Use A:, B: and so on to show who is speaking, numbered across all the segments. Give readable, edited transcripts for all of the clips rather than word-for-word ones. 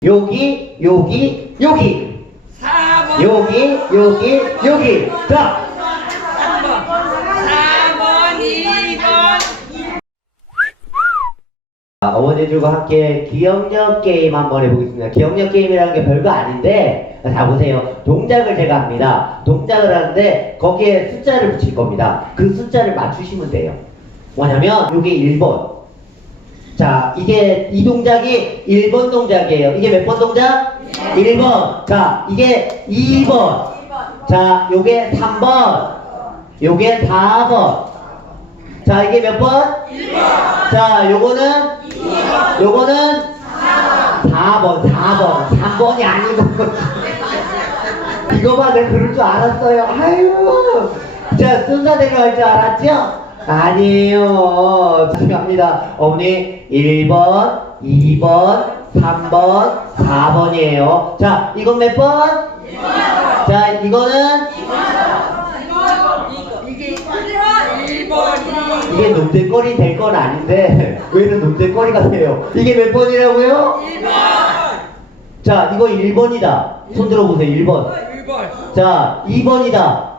A: 여기, 여기, 여기.
B: 4번.
A: 여기, 여기, 여기. 자.
B: 4번, 2번.
A: 어머니들과 함께 기억력 게임 한번 해보겠습니다. 기억력 게임이라는 게 별거 아닌데, 자, 보세요. 동작을 제가 합니다. 동작을 하는데, 거기에 숫자를 붙일 겁니다. 그 숫자를 맞추시면 돼요. 뭐냐면, 이게 1번. 자, 이 동작이 1번 동작이에요. 이게 몇 번 동작? 1번. 자, 이게 2번. 자, 요게 3번. 요게 4번. 자, 이게 몇 번? 1번. 자, 요거는? 2번. 요거는? 4번. 4번. 3번이 아니고. 이거 봐, 내가 그럴 줄 알았어요. 아유. 자, 순서대로 할 줄 알았죠? 아니에요. 다시 갑니다. 어머니 1번, 2번, 3번, 4번이에요. 자, 이건 몇 번? 2번. 자, 이거는? 2번.
B: 이게 1번.
A: 이게 논쟁거리 될 건 아닌데 왜 이런 논쟁거리가 돼요? 이게 몇 번이라고요?
B: 1번.
A: 자, 이거 1번이다. 손 들어보세요. 1번.
B: 1번.
A: 자, 2번이다.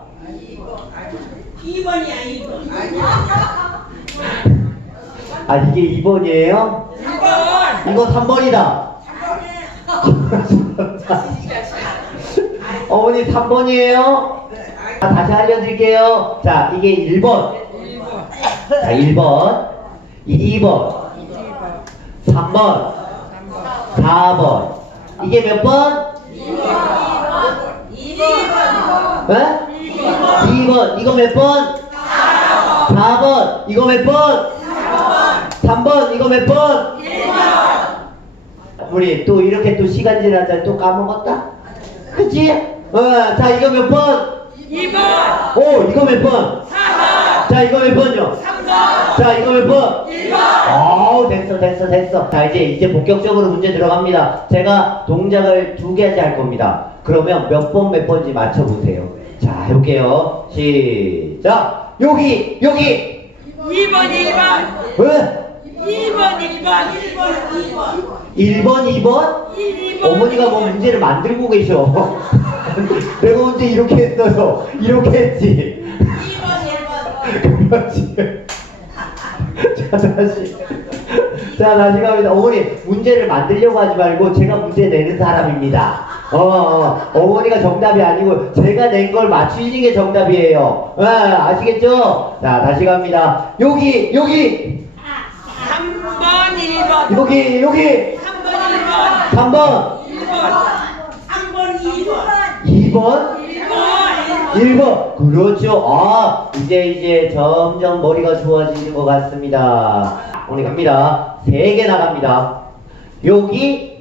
B: 2번이야, 2번.
A: 아, 이게 2번이에요?
B: 1번.
A: 이거 3번이다. 어머니 3번이에요? 자, 다시 알려드릴게요. 자, 이게 1번.
B: 1번.
A: 자, 1번, 2번, 3번, 4번. 이게 몇 번?
B: 2번.
A: 네? 2번. 이거 몇 번? 4번. 이거 몇 번? 3번. 이거 몇 번?
B: 1번.
A: 우리 또 이렇게 또 시간 지나자 또 까먹었다? 그치? 자, 이거 몇 번?
B: 2번.
A: 오, 이거 몇 번?
B: 4번.
A: 자, 이거 몇 번요?
B: 3번.
A: 자, 이거 몇 번?
B: 1번.
A: 어우, 됐어. 자, 이제 본격적으로 문제 들어갑니다. 제가 동작을 2개씩 할 겁니다. 그러면 몇 번인지 맞춰보세요. 자, 해볼게요. 시작! 여기!
B: 2번, 1번.
A: 왜?
B: 2번, 1번.
A: 1번, 2번?
B: 2번.
A: 어머니가 뭐 문제를 만들고 계셔. 내가 언제 이렇게 했어요? 이렇게 했지.
B: 2번, 1번.
A: 그렇지. 자, 다시 갑니다. 어머니, 문제를 만들려고 하지 말고 제가 문제 내는 사람입니다. 어머니가 정답이 아니고 제가 낸 걸 맞추시는 게 정답이에요. 아시겠죠? 자, 다시 갑니다. 여기!
B: 3번, 1번.
A: 여기!
B: 3번, 1번.
A: 3번!
B: 3번, 2번.
A: 2번?
B: 1번.
A: 1번. 그렇죠. 아, 이제 점점 머리가 좋아지는 것 같습니다. 오늘 갑니다. 3개 나갑니다. 여기.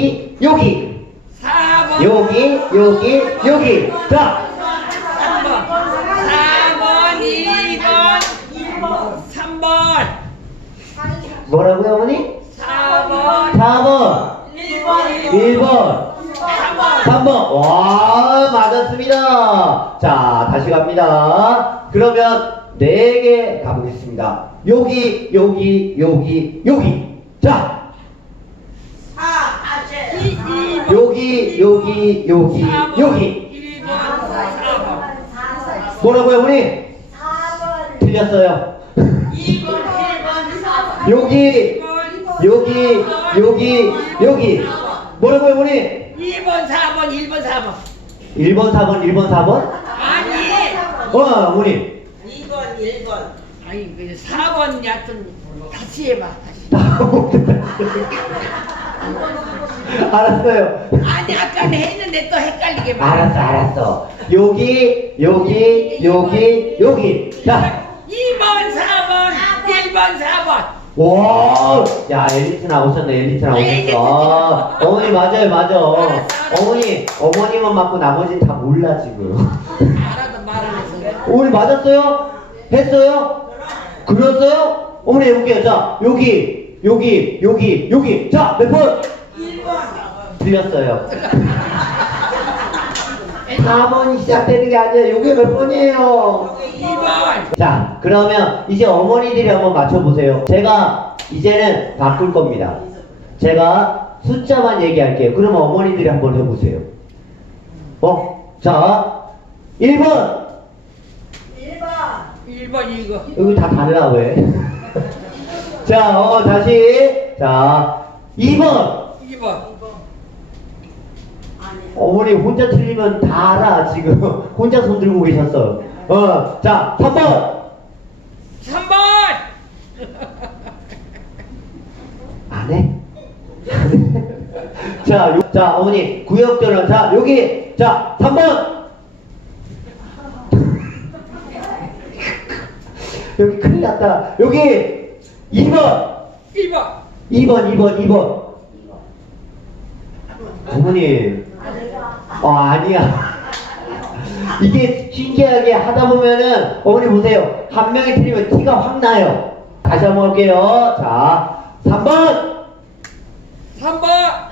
B: 4번.
A: 여기. 자.
B: 4번, 2번. 3번.
A: 뭐라고요, 어머니?
B: 4번.
A: 4번. 1번. 3번. 와, 맞았습니다. 자, 다시 갑니다. 그러면 4개 가보겠습니다. 여기. 자.
B: 2번.
A: 여기.
B: 1번. 4번.
A: 뭐라고요, 어머니?
C: 4번.
A: 틀렸어요.
B: 2번, 1번, 4번.
A: 여기. 뭐라고요, 어머니?
B: 2번, 4번, 1번, 4번.
A: 1번, 4번?
B: 아니.
A: 어머니.
B: 2번, 1번. 아니, 4번 약간 다시 해봐. 다시.
A: 알았어요.
B: 아니, 아까는 했는데 또 헷갈리게 말.
A: 알았어. 여기. 자.
B: 2번, 4번, 1번, 4번.
A: 와, 야, 엘리트 나오셨네. 어머니, 맞아. 어머니만 맞고 나머지는 다 몰라, 지금.
B: 알아도 말 안 했어.
A: 어머니 맞았어요? 했어요? 그렸어요? 어머니 해볼게요. 자, 여기. 자, 몇 번?
B: 1번.
A: 틀렸어요. 4번이 시작되는 게 아니라 이게 몇 번이에요?
B: 2번.
A: 자, 그러면 이제 어머니들이 한번 맞춰보세요. 제가 이제는 바꿀 겁니다. 제가 숫자만 얘기할게요. 그러면 어머니들이 한번 해보세요. 자, 1번.
B: 1번 이거.
A: 여기 다 달라, 왜? 자, 다시. 자, 2번.
B: 2번.
A: 어머니 혼자 틀리면 다 알아, 지금. 혼자 손 들고 계셨어. 자, 3번.
B: 3번.
A: 안 해? 자, 어머니, 구역전환. 자, 여기. 자, 3번. 여기 큰일 났다. 여기 2번. 2번. 어머니. 아니야. 이게 신기하게 하다 보면은, 어머니 보세요. 한 명이 틀리면 티가 확 나요. 다시 한번 볼게요. 자, 3번.
B: 3번.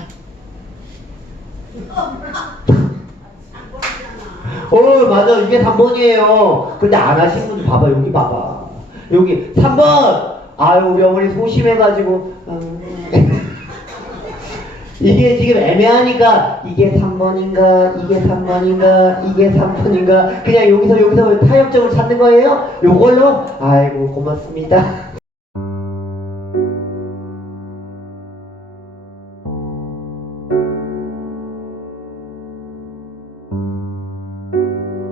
A: 맞아. 이게 3번이에요. 근데 안 하신 분들 봐봐. 여기 봐봐. 여기 3번. 아유, 우리 어머니 소심해가지고. 이게 지금 애매하니까 이게 3번인가, 이게 3번인가, 이게 3번인가. 그냥 여기서 타협점을 찾는 거예요? 요걸로? 아이고, 고맙습니다.